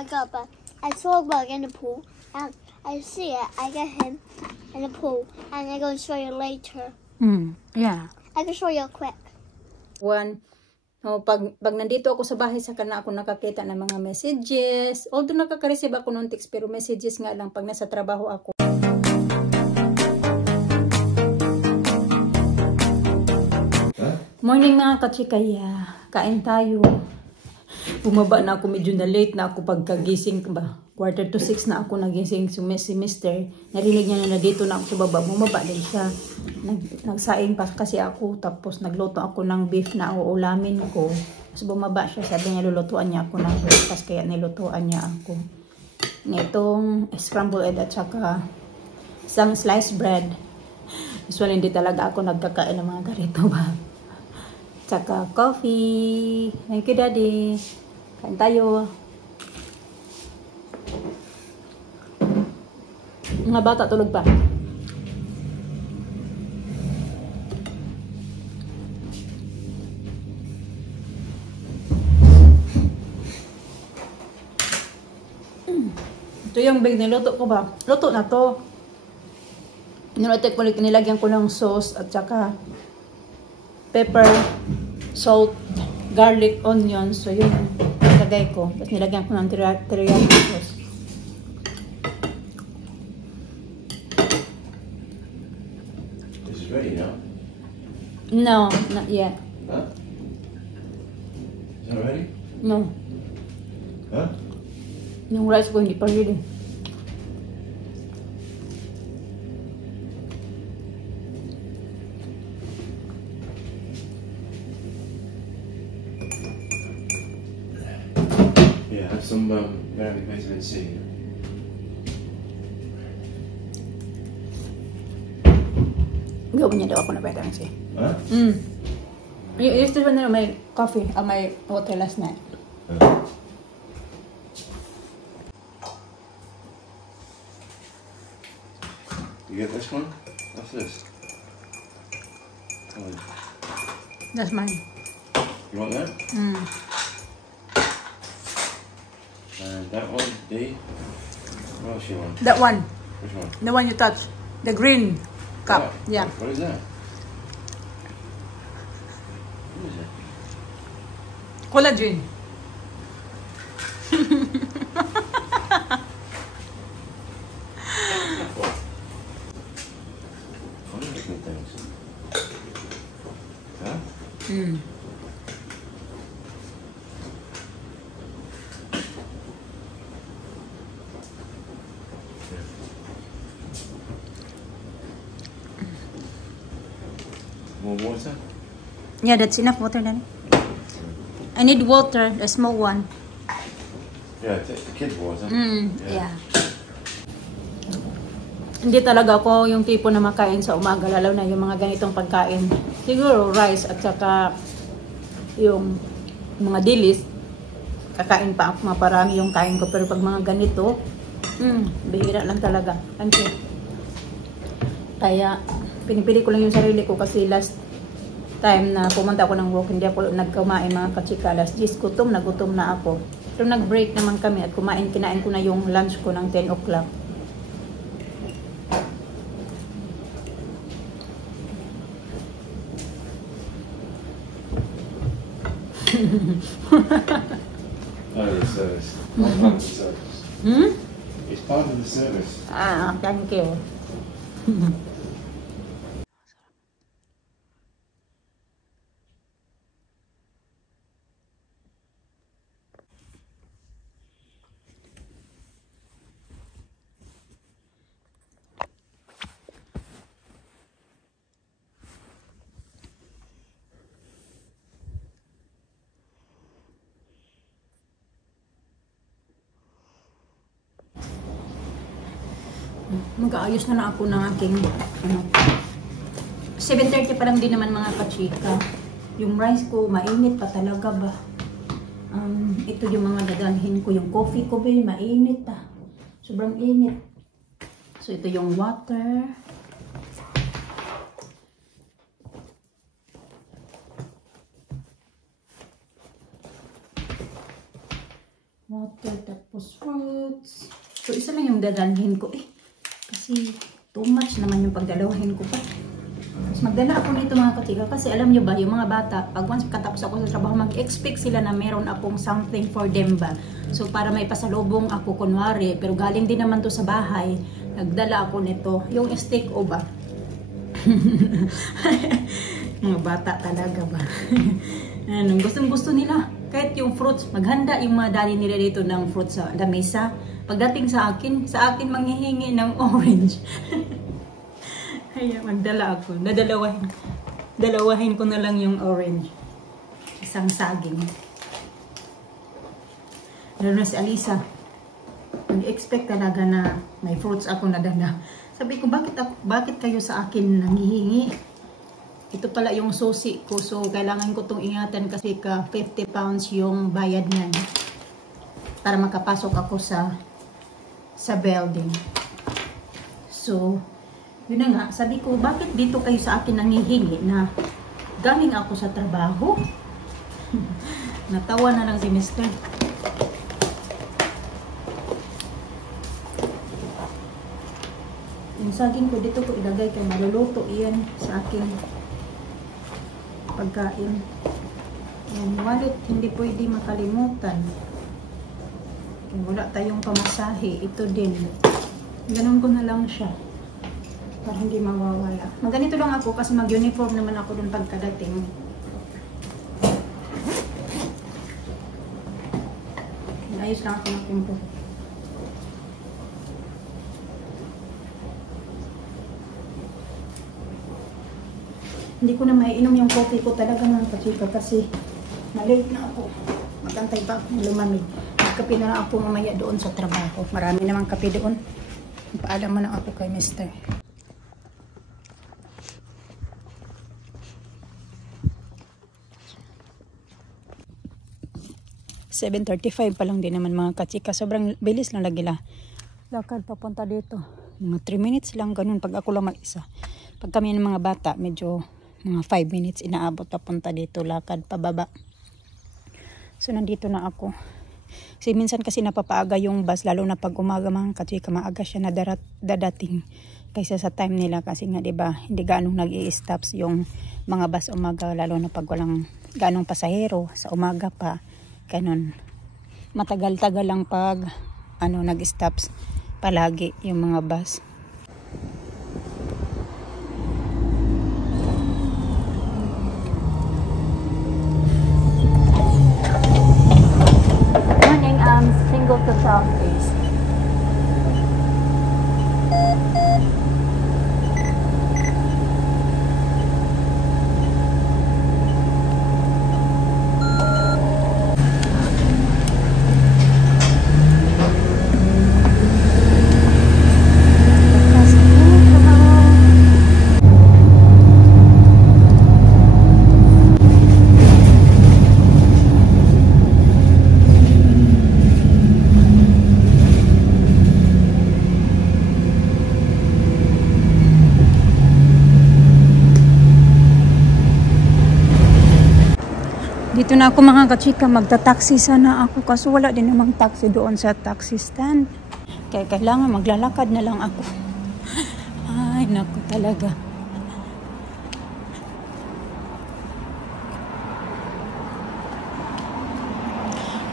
I got, but I saw a bug in the pool, and I see it. I get him in the pool, and I'm going to show you later. Yeah. I can show you quick. Pag nandito ako sa bahay, saka na ako nakakita ng mga messages. Although nakaka-receive ako ng text, pero messages nga lang pag nasa trabaho ako. Morning mga kachikaya. Kain tayo. Bumaba na ako, medyo na late na ako pagkagising ba. 5:45 na ako nagising si Mister. Narinig niya na dito na ako sa baba. Bumaba din siya. Nagsaing pa kasi ako. Tapos nagluto ako ng beef na uulamin ko. Tapos bumaba siya. Sabi niya lulutuan niya ako ng breakfast. Kaya nilutuan niya ako. Itong scrambled egg at saka isang sliced bread. Usually hindi talaga ako nagkakain ng mga ganito ba. Tsaka coffee. Thank you, Daddy. Kain tayo. Mga bata tulog pa. Ito yung big niluto ko ba? Luto na to. Nilagyan ko ng sauce at saka pepper, salt, garlic, onions. So yun yung nilagay ko. Tapos nilagyan ko ng teriyaki sauce. This is ready now? No, not yet. Huh? Is that ready? No. Huh? Yung rice ko hindi pa ready. Yeah, have some Mary vitamin C. Gawin niya daw ako na vitamin C. Huh? You used to run my coffee or my water last night. You get this one? What's this? Oh, That's mine. you want that? And that one, D. What else you want? That one. Which one? The one you touch. The green cup. That? Yeah. What is that? What is it? Collagen. Funny looking things. Huh? More water? Yeah, that's enough water, Danny. I need water, the small one. Yeah, it's the kid water. Yeah. Hindi talaga ako yung tipo na makain sa umaga, lalo na yung mga ganitong pagkain. Siguro rice at saka yung mga dilis. Kakain pa ako, maparami yung kain ko. Pero pag mga ganito, bihira lang talaga. Thank you. Kaya, pinipili ko lang yung sarili ko kasi last time na pumunta ako ng work, hindi ako nagkumain mga kachika. Last 10 gutom na ako. Pero nag-break naman kami at kinain ko na yung lunch ko ng 10 o'clock. Oh, the service. Part of the service. It's part of the service. Ah, thank you. Mag-aayos na ako ng aking 7:30 pa lang din naman mga kachika. Yung rice ko mainit pa talaga ba. Ito yung mga dadalhin ko, yung coffee ko ba mainit pa. Sobrang init. So ito yung water. water, tapos fruits. So, isa lang yung dadalhin ko eh. Kasi, too much naman yung pagdalawahin ko pa. Tapos magdala ako nito mga kachika. Kasi alam nyo ba, yung mga bata, pag once katapos ako sa trabaho, mag-expect sila na meron akong something for them ba. So, para may pasalubong ako, kunwari, pero galing din naman to sa bahay, nagdala ako nito. Yung steak o ba? Mga bata talaga ba? Gustong-gusto nila. Kahit yung fruits, maghanda yung mga dali nila dito ng fruits sa lamesa. Pagdating sa akin manghihingi ng orange. Kaya magdala ako. Dalawahin ko na lang yung orange. Isang saging. Lalo na si Alisa. Nag-expect talaga na may fruits ako nadala. Sabi ko, bakit kayo sa akin nanghihingi? Ito pala yung susi ko. So, kailangan ko itong ingatan kasi ka 50 pounds yung bayad niyan. Para makapasok ako sa building. So, yun na nga. Sabi ko, bakit dito kayo sa akin nanghihingi na galing ako sa trabaho? Natawa na lang si Mr. Yung saging ko dito ko ilagay kay maluluto iyan sa akin pagkain. Yan, wallet hindi pwede makalimutan. Kaya wala tayong pamasahe. Ito din. Ganun ko na lang siya. Para hindi mawawala. Maganito lang ako kasi mag-uniform naman ako dun pagkadating. Ayos lang ako ng tempo. Hindi ko na maiinom yung coffee ko talaga mga kachika kasi na-late na ako. Magantay pa ako lumamig. Magkape na lang ako mamaya doon sa trabaho. Marami namang kape doon. Paalam mo na ako kay Mr. $7:35 pa lang din naman mga kachika. Sobrang bilis lang lagi la. Lakad papunta dito. Mga 3 minutes lang ganun pag ako lang mag-isa. Pag kami ng mga bata, medyo mga 5 minutes inaabot papunta dito. Lakad pababa. So nandito na ako. Kasi minsan kasi napapaaga yung bus, lalo na pag umaga mga kachika, maaga siya na dadating kaysa sa time nila kasi nga 'di ba, hindi ganong nag-i-stops yung mga bus umaga, lalo na pag walang ganong pasahero sa umaga pa. Ganun. Matagal-tagal lang pag nag-stops palagi yung mga bus. Single to Southeast. Dito na ako mga kachika, magta-taxi sana ako kaso wala din namang taxi doon sa taxi stand. Kaya kailangan maglalakad na lang ako. Ay, naku talaga.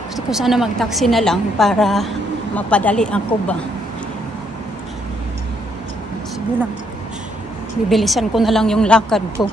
Gusto ko sana mag-taxi na lang para mapadali ako ba. Sige lang. Bibilisan ko na lang yung lakad ko.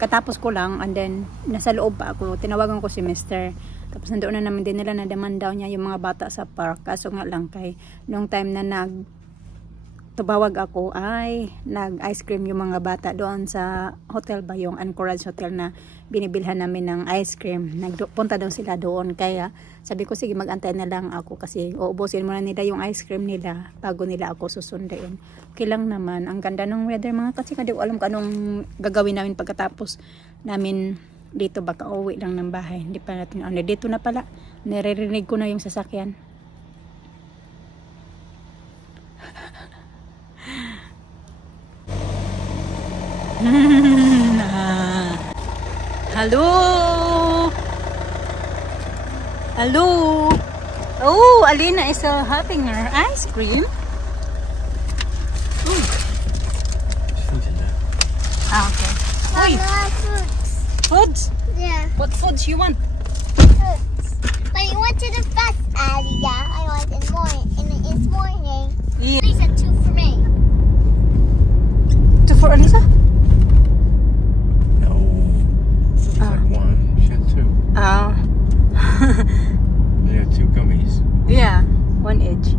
Katapos ko lang and then nasa loob pa ako, tinawagan ko si Mr. Tapos nandoon na naman din nila na demand daw niya yung mga bata sa park. Kaso nga lang kay nung time na tumawag ako ay nag-ice cream yung mga bata doon sa hotel ba, yung Anchorage Hotel na binibilhan namin ng ice cream. Nagpunta doon sila doon. Kaya sabi ko sige mag-antay na lang ako kasi uubusin muna nila yung ice cream nila bago nila ako susunduin. Okay lang naman. Ang ganda ng weather mga kasi hindi ko alam kung anong gagawin namin pagkatapos namin dito, baka uwi lang ng bahay. Hindi pa natin dito na pala. Naririnig ko na yung sasakyan. Hello. Hello. Oh, Alina is having her ice cream. Food in there. Ah, okay. Oi, Mama, fruits. foods. Yeah, What foods you want? fruits. But you went to the first area. I was in this morning. Yeah. These are 2 for me. To for Anissa? No. It's like one. She had two. Ah. Yeah, 2 gummies. Yeah, one each.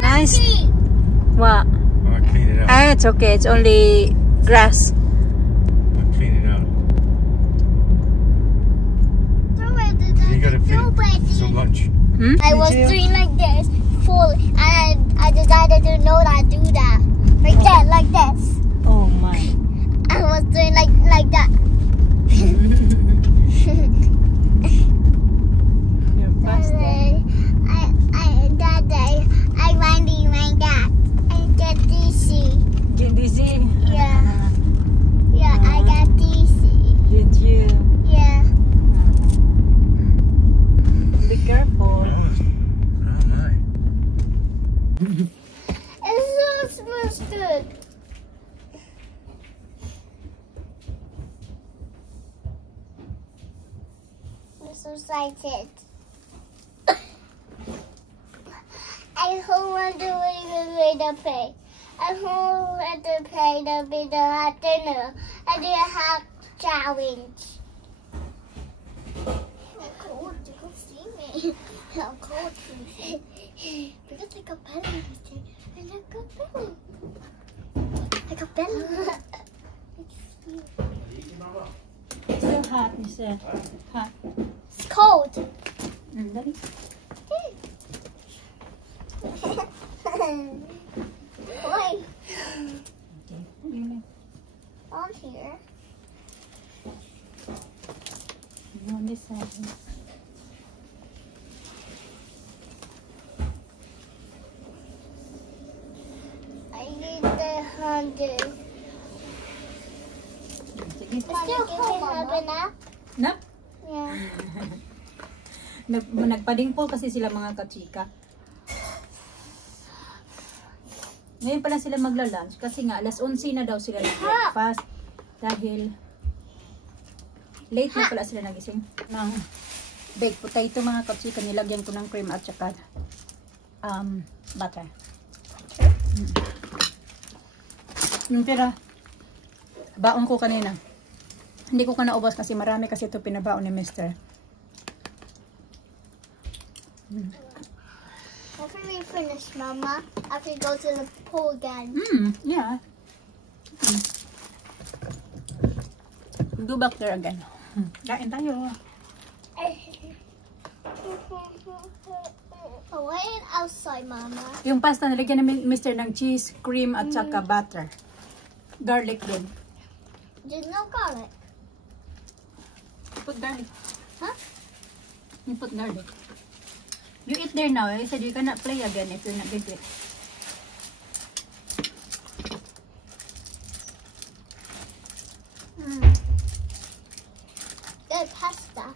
Nice. See, What? I'll clean it out. Ah, it's okay. It's only grass. I'll clean it out. You gotta finish some lunch. Hmm? I was doing like this, full, and I decided to not do that. Like that, like this. Oh my. I was doing like that. You're fast. That day, I winding like that. I get DC. Get dizzy? Yeah. Yeah, I got DC. Did you? Yeah. Be careful. Oh my. It smells good. I'm so excited. I hope I'm doing the way to pay. I hope at the pay to be the hot dinner. I do a hot challenge. I'm cold. You can see me. I'm cold. Because I got belly. And I got belly. I got belly. It's still hot, you said. Hot. It's cold. Daddy? Wait, You on here. on this side. I need the 100. Sige. It's still home, Mama. Na? Yeah. Nagpadingpol kasi sila mga kachika. Ngayon pala sila magla-lunch kasi nga alas 11 na daw sila nag-breakfast dahil late na pala sila nagising. Ng baked potato mga kachika, nilagyan ko ng cream at saka butter. Yung tira, baon ko kanina. Hindi ko ka naubos kasi marami kasi ito pinabaon ni Mr. After we finish, Mama, after we go to the pool again. Yeah. Go back there again. Kain tayo. Wait outside, Mama. Yung pasta, nalagyan ni Mr. ng cheese, cream, at saka butter. Garlic din. There's no garlic. Put garlic. Huh? You put garlic. You eat there now. I said you cannot play again if you're not going to eat. Good pasta.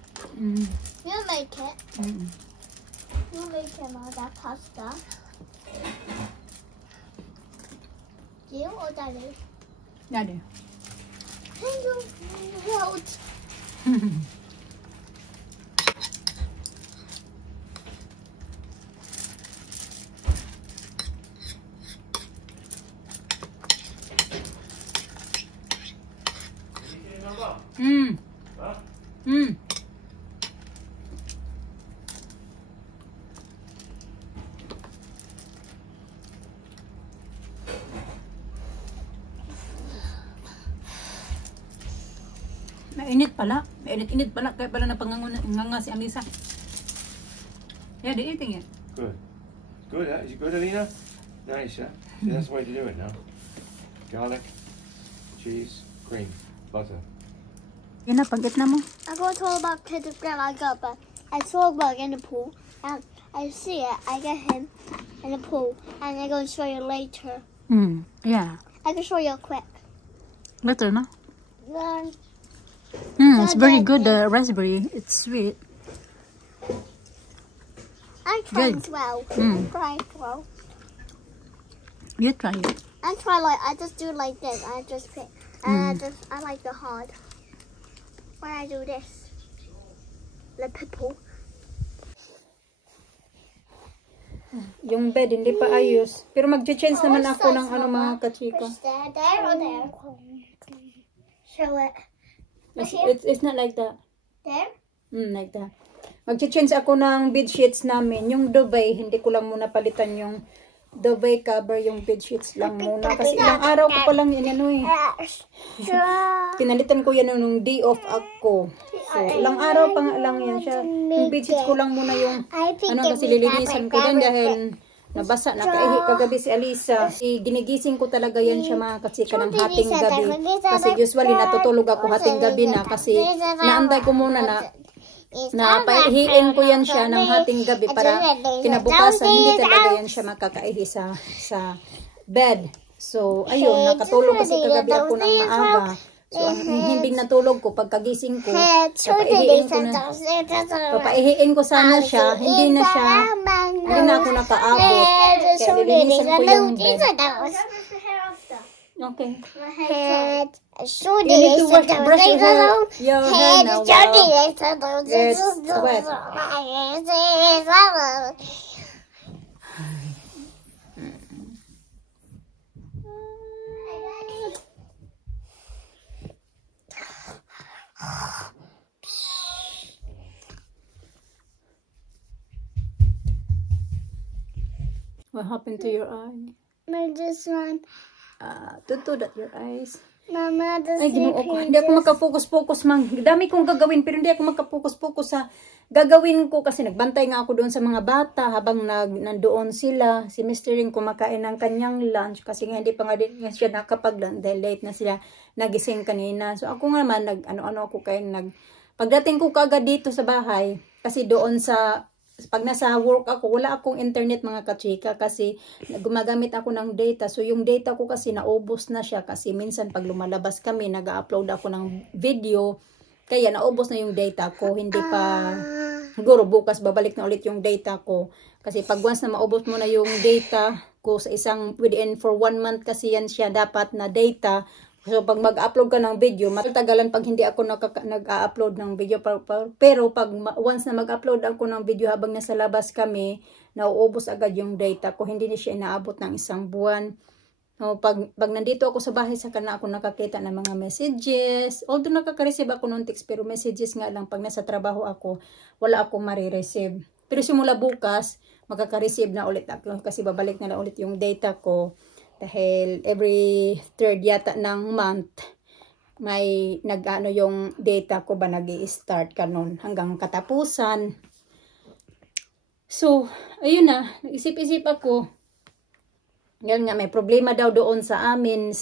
You make it. You make it, Mama, that pasta. You or Daddy? Daddy. Hello, road. Mainit pala. Mainit-init pala. Kaya pala napanganga si Anissa. Yeah, they're eating it. Good. Good, huh? Is it good, Alina? Nice, huh? See, that's the way to do it now. Garlic, cheese, cream, butter. Yun na, pagit na mo. I got told about kids when I got, but I saw a bug in the pool, and I see it. I get him in the pool, and I'm going to show you later. Yeah. I can show you quick. Better, no? Then It's very good, the raspberry. It's sweet. I'm trying Good. 12. Try 12. You try it. I try like I just do like this. I just pick. And I like the hard. When I do this, the purple. Yung bed, hindi pa ayos. Pero mag-change naman ako ng ano mga kachika. There or there? Show it. It's not like that. There? Like that. Mag-change ako ng bed sheets namin. Yung duvet, hindi ko lang muna palitan yung duvet cover, yung bed sheets lang muna. Kasi ilang araw ko pa lang yan ano eh. Pinalitan ko yan nung day off ako. So, ilang araw pa nga lang yan siya. Yung bed sheets ko lang muna yung ano kasi lilinisan ko yan dahil nabasa, nakaihi kagabi si Alisa. Ginigising ko talaga yan siya mga katsika ng hating gabi. Kasi usually natutulog ako hating gabi na kasi naantay ko muna na paihiin ko yan siya ng hating gabi para kinabukasan hindi talaga yan siya makakaihi sa bed. So, ayun, nakatulog kasi kagabi ako ng maaga. So, ang himbing natulog ko, pagkagising ko, papaihiin ko sana siya, hindi na ako nakaabot. Kaya nilinisan ko yung bed. Okay. You need to brush your hair now. Wow. It's wet. What happened to your eye? This one. Tutod at your eyes. Mama, Ay, ginoo ko. Hindi ako makapokus-pokus, mang. Dami kong gagawin, pero hindi ako makapokus-pokus sa gagawin ko kasi nagbantay nga ako doon sa mga bata habang nandoon sila. Si Mr. Ring kumakain ng kanyang lunch kasi nga hindi pa nga din siya nakapag-lunch dahil late na sila nagising kanina. So ako nga naman, pagdating ko kagad dito sa bahay, kasi doon pag nasa work ako, wala akong internet mga kachika kasi gumagamit ako ng data. So yung data ko kasi naubos na siya kasi minsan pag lumalabas kami, nag-upload ako ng video. Kaya naubos na yung data ko. Hindi pa, siguro bukas babalik na ulit yung data ko. Kasi pag once na maubos mo na yung data ko sa within for 1 month kasi yan siya dapat na data. So, pag mag-upload ka ng video, matagalan pag hindi ako nag-upload ng video. Pero, pag once na mag-upload ako ng video habang nasa labas kami, nauubos agad yung data ko. Hindi na siya inaabot ng 1 buwan. So, pag nandito ako sa bahay, saka na ako nakakita ng mga messages. Although nakaka-receive ako ng text, pero messages nga lang. Pag nasa trabaho ako, wala akong marireceive. Pero simula bukas, makaka-receive na ulit ako. Kasi babalik na lang ulit yung data ko. Dahil every 3rd yata ng month, may yung data ko ba nag-i-start kanon hanggang katapusan. So, ayun na, nag-isip-isip ako. Yan nga, may problema daw doon sa amin,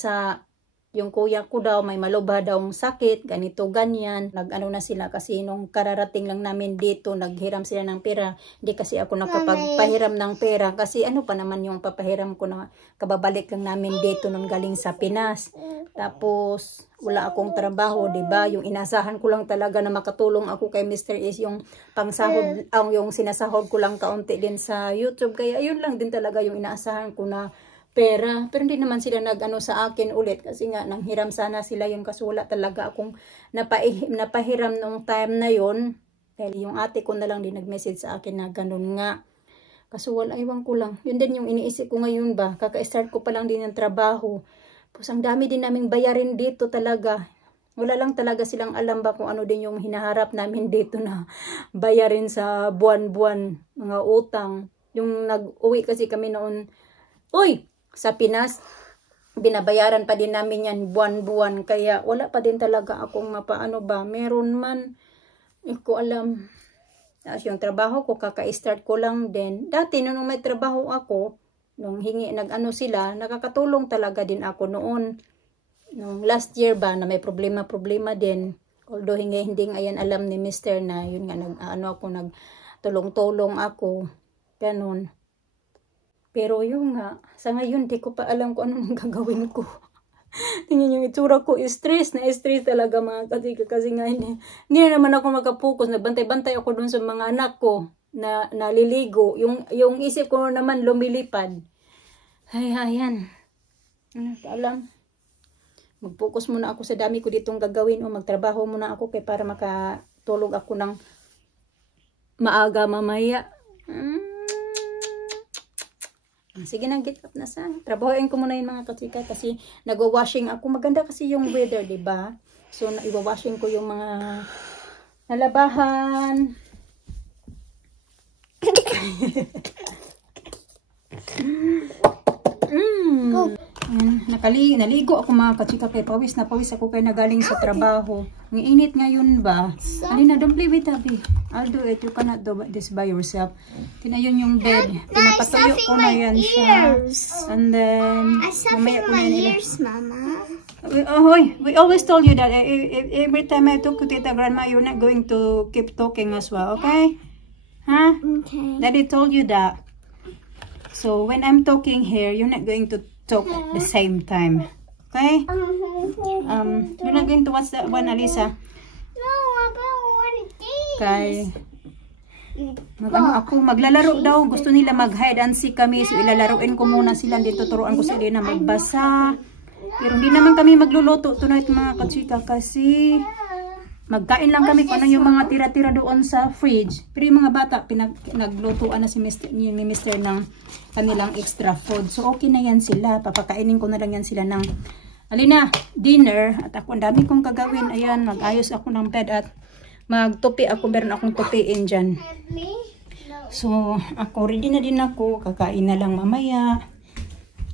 yung kuya ko daw, may malubha daw sakit, ganito, ganyan. Nag-ano na sila kasi nung kararating lang namin dito, naghiram sila ng pera. Hindi kasi ako nakapagpahiram ng pera. Kasi ano pa naman yung papahiram ko na kababalik lang namin dito nung galing sa Pinas. Tapos, wala akong trabaho, diba? Yung inasahan ko lang talaga na makatulong ako kay Mr. is yung pangsahod, yung sinasahod ko lang kaunti din sa YouTube. Kaya yun lang din talaga yung inaasahan ko na pera. Pero hindi naman sila nag-ano sa akin ulit kasi nga nanghiram sana sila yung kasula talaga akong napahiram nung time na yon. Dahil yung ate ko na lang din nag-message sa akin na ganun nga. Kaso wala, iwan ko lang. Yun din yung iniisip ko ngayon ba. Kaka-start ko pa lang din ng trabaho. Tapos ang dami din naming bayarin dito talaga. Wala lang talaga silang alam ba kung ano din yung hinaharap namin dito na bayarin sa buwan-buwan mga utang. Yung nag-uwi kasi kami noon, sa Pinas, binabayaran pa din namin yan buwan-buwan. Kaya wala pa din talaga akong mapaano ba. Meron man, hindi ko alam. Tapos yung trabaho ko, kaka-start ko lang din. Dati nung may trabaho ako, nung nag-ano sila, nakakatulong talaga din ako noon. Nung last year ba, na may problema din. Although hindi ngayon alam ni Mr. na, yun nga, nagtulong-tulong ako. Ganon. Pero yun nga, sa ngayon, di ko pa alam kung anong gagawin ko. Tingnan yung itsura ko, stress talaga mga kachika. Kasi nga, hindi na naman ako makapokus. Nagbantay-bantay ako dun sa mga anak ko na naliligo. Yung isip ko naman lumilipad. Ay, ayan. Alam. Mag-focus muna ako sa dami ko ditong gagawin. O magtrabaho muna ako kaya para makatulog ako ng maaga mamaya. Sige na, get up na sa. Trabahoin ko muna yung mga kachika kasi nagwa-washing ako. Maganda kasi yung weather, diba? So, iwa-washing ko yung mga nalabahan. Naligo ako mga kachika kay pawis na pawis ako kay nagaling sa trabaho. Ang init ngayon ba? Alina, don't play with Abby. I'll do it. You cannot do this by yourself. Tinayon yung bed. Pinapatuyo ko na yan siya. And then, mamaya ko na yan. Mama. We always told you that every time I talk to Tita Grandma, you're not going to keep talking as well, okay? Huh? Okay. Daddy told you that. So, when I'm talking here, you're not going to talk at the same time. Okay? You're not going to watch that one, Alisa? No, I don't want to eat. Okay. Maglalaro daw. Gusto nila mag-hide and seek kami. So, ilalaroin ko muna sila. Dito turuan ko sila na magbasa. Pero hindi naman kami magluluto tonight mga kachika kasi magkain lang kami kung ano yung mga tira-tira doon sa fridge. Pero yung mga bata, naglutuan na si Mr. ng kanilang extra food. So, okay na yan sila. Papakainin ko na lang yan sila ng alina, dinner. At ako, ang dami kong kagawin. Ayan, mag-ayos ako ng bed at magtupi ako. Meron akong tupiin dyan. So, ako, ready na din ako. Kakain na lang mamaya.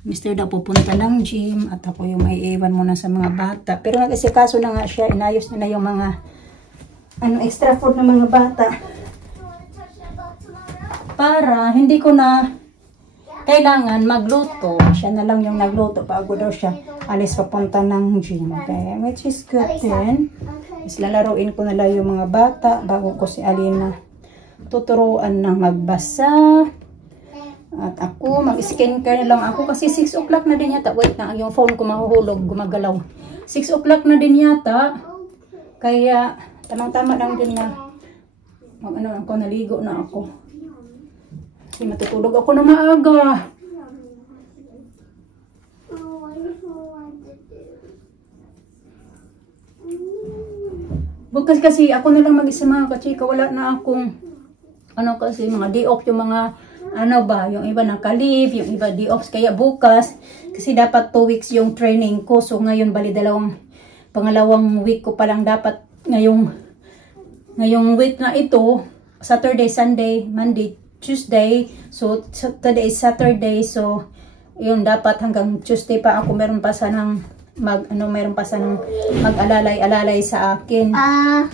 Mr. daw pupunta ng gym at ako yung may iwan muna sa mga bata. Pero nag-isikaso na nga siya, inayos na yung mga extra food ng mga bata. Para hindi ko na kailangan magluto. Siya na lang yung nagluto bago daw siya alis papunta ng gym. Okay, which is good din. Is lalaruin ko na lang yung mga bata bago ko si Alina tuturuan ng magbasa. At ako, mag-skincare na lang ako kasi 6 o'clock na din yata. Wait na, yung phone ko mahuhulog, gumagalaw. 6 o'clock na din yata. Kaya, tamang-tama lang din na naligo na ako. Kasi matutulog ako na maaga. Bukas kasi ako na lang mag-isa mga kachika. Wala na akong, kasi mga day off yung mga yung iba naka-leave, yung iba day off, kaya bukas, kasi dapat 2 weeks yung training ko, so ngayon bali pangalawang week ko pa lang dapat ngayong week na ito, Saturday, Sunday, Monday, Tuesday, so today is Saturday, so yun dapat hanggang Tuesday pa ako, meron pa sanang mag-alalay sa akin.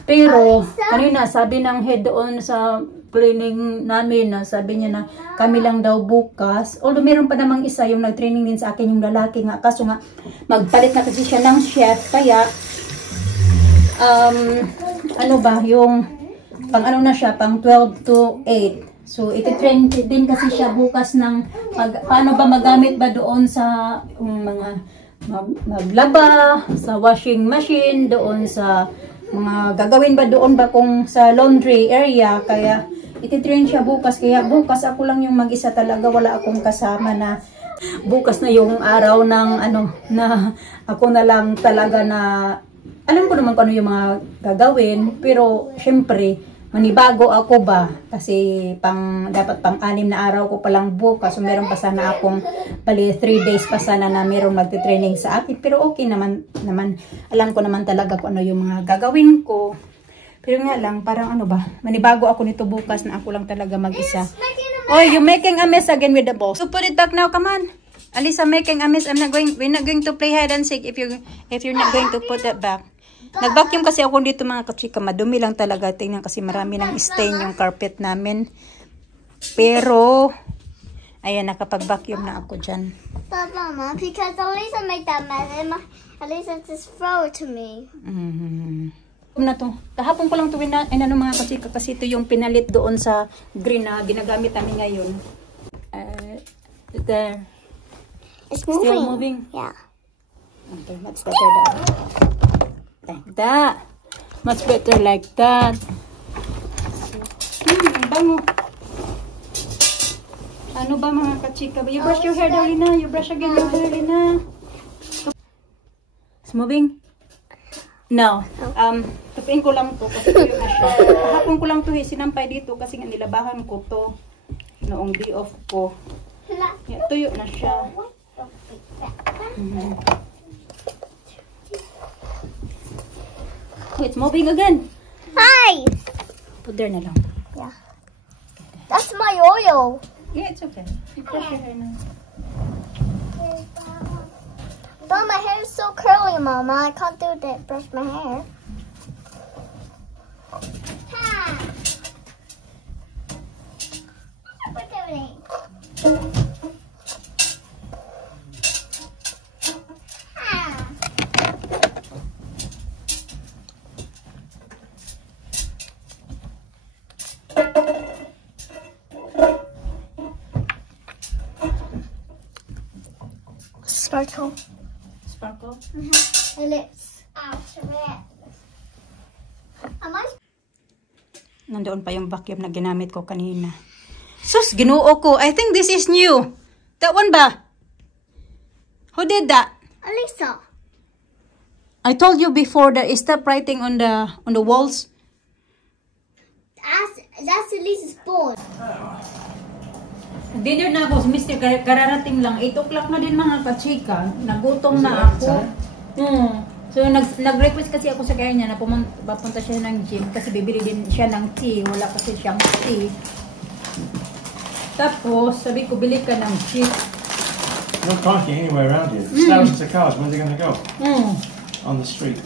Pero kanina sabi ng head doon sa cleaning namin, sabi niya na kami lang daw bukas. Although meron pa namang isa yung nag-training din sa akin yung lalaki nga. Kaso nga, magpalit na kasi siya ng chef. Kaya, yung na siya, pang 12 to 8. So, iti-train din kasi siya bukas ng paano ba magamit ba doon sa mga maglaba, sa washing machine, doon sa mga gagawin ba doon ba kung sa laundry area. Kaya, ititrain siya bukas. Kaya bukas ako lang yung mag-isa talaga. Wala akong kasama na bukas na yung araw ng na ako na lang talaga na alam ko naman kung ano yung mga gagawin. Pero syempre, manibago ako ba? Kasi dapat pang-6 na araw ko palang bukas. So meron pa sana akong 3 days pa sana na merong magte-training sa akin. Pero okay naman. Alam ko naman talaga kung ano yung mga gagawin ko. Pero nga lang, parang manibago ako nito bukas na ako lang talaga mag-isa. Oh, you're making a mess again with the balls. So put it back now, come on. Alisa, making a mess. We're not going to play hide and seek if you're not going to put that back. Nag-vacuum kasi ako dito mga kachika. Madumi lang talaga. Tingnan kasi marami ng stain yung carpet namin. Pero, ayan, nakapag-vacuum na ako dyan. Mama, because Alisa made that mess and Alisa just throw it to me. Na to. Kahapon ko lang to inano mga kachika kasi ito yung pinalit doon sa green na ginagamit namin ngayon. There. It's moving. Still moving? Yeah. Okay, much better that. Like that. Much better like that. Ang bango. Ano ba mga kachika? You brush your hair, Darlina. You brush again your hair, Darlina. It's moving? No. Tupiin ko lang to kasi tuyo na siya. Kahapon ko lang to sinampay dito kasi nga nilabahan ko to noong day off ko. Yeah, tuyo na siya. Oh, it's moving again. Hi! Put there na lang. Yeah. That's my oil. Yeah, it's okay. You brush your hair now. But my hair is so curly, Mama. I can't do that. Brush my hair. Ha! What's happening? Ha! Sparkle. Sparkle? My lips. Am I? Nandoon pa yung vacuum na ginamit ko kanina. Sus, ginuo ko. I think this is new. That one ba? Who did that? Alisa. I told you before that stop writing on the walls. That's Elisa's board. Dinner na ako, Mr. Kararating lang. 8 o'clock na din mga kachika. Nagutom na ako. So, nag-request kasi ako sa kanya niya na papunta siya ng gym kasi bibili din siya ng tea. Wala kasi siyang tea. Tapos, sabi ko, bili ka ng chip. Not parking anywhere around here. There's thousands of cars. Where's it going to go? On the street.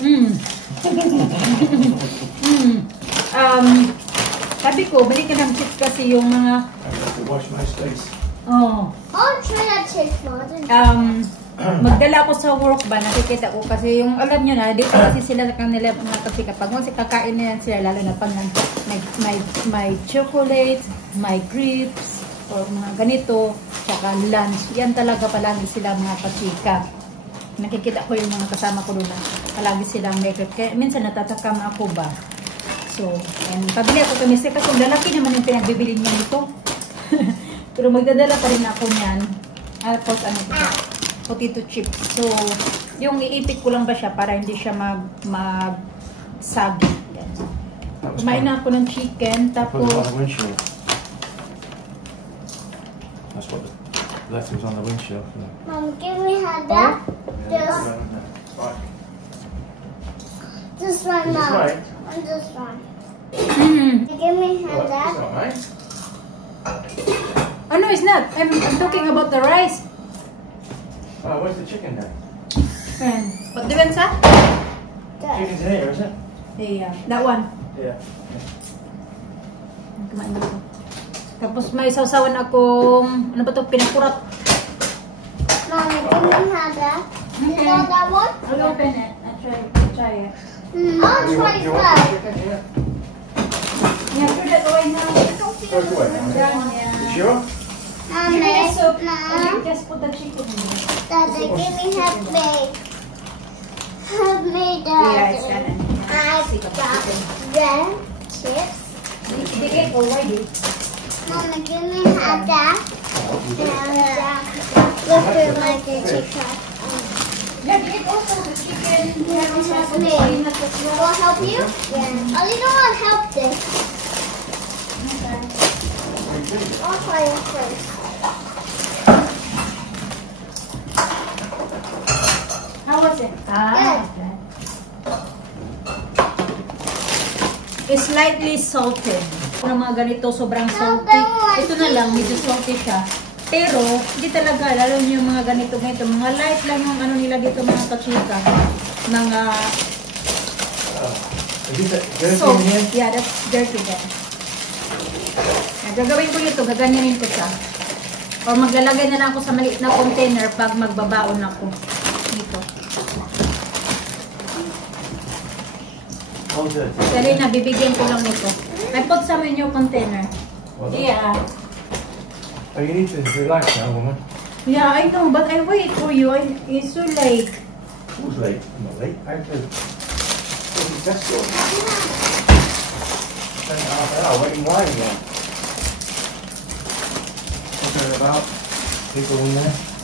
Sabi ko, bili ka ng chips kasi yung mga... I have to wash my face. I'll try that chips, Martin. Magdala ako sa work ba, nakikita ko kasi yung alam nyo na, dito kasi sila sa kanila mga kasi kapag once kakain na yan sila, lalo na pag may chocolate, may grapes, or mga ganito, tsaka lunch, yan talaga palagi sila mga kachika. Nakikita ko yung mga kasama ko doon na palagi silang may grapes. Kaya minsan natatakam ako ba. So, and pabili ako kami kasi kung lalaki naman yung pinagbibili niya nito. Pero magdadala pa rin ako niyan. Tapos ano ito? Potato chips. So, yung iipit ko lang ba siya para hindi siya mag-sagi. Kumain na ako ng chicken. Put it Tapos, on the windshield. That's what the left was on the windshield. Mom, give me that. This one, Is this Mom. right? And this one. Give me Well, that. that's not right. oh no, it's not. I'm talking about the rice. Oh, where's the chicken then? What do you want, sir? Chicken's in here, is it? Yeah, that one. Yeah. Kumain na ako. Tapos may sausawan akong, ano ba ito, pinakurat. Mom, give me that. You know that one? I'll open it. I'll try it. I'll try You as want well. the chicken? Yeah. Yeah, put it away now. Throw it away. I'm done, yeah. You sure? Mom, Give me the soup. Mom, Just put the chicken in there. Daddy, give me help me. Help me, Yeah, it's Daddy. done. I got them chips. Did it already? Mama, give me that. Look for my chicken. Yeah, did it also the chicken. Help me. Will I help you? Yeah. I'll even want to help this. I'll try it first. How was it? Good. It's slightly salted. Kung mga ganito, sobrang salty. Ito na lang, medyo salty siya. Pero, hindi talaga, lalo nyo yung mga ganito. Mga light lang yung ano nila dito, mga kachika. Mga Is it dirty salt. in here? Yeah, that's dirty there. Gagawin ko nito, gaganyanin ko siya. O maglalagay na lang ako sa maliit na container pag magbabaon ako. Dito. Hold it. Selena, bibigyan ko lang nito. I put some in your container. Well done. Yeah. Oh, you need to relax now, woman. Yeah, I know, but I wait for you. It's so late. Who's late? I'm not late. I have to go to Tesco. Spent half an hour waiting line again. Talking about people in there.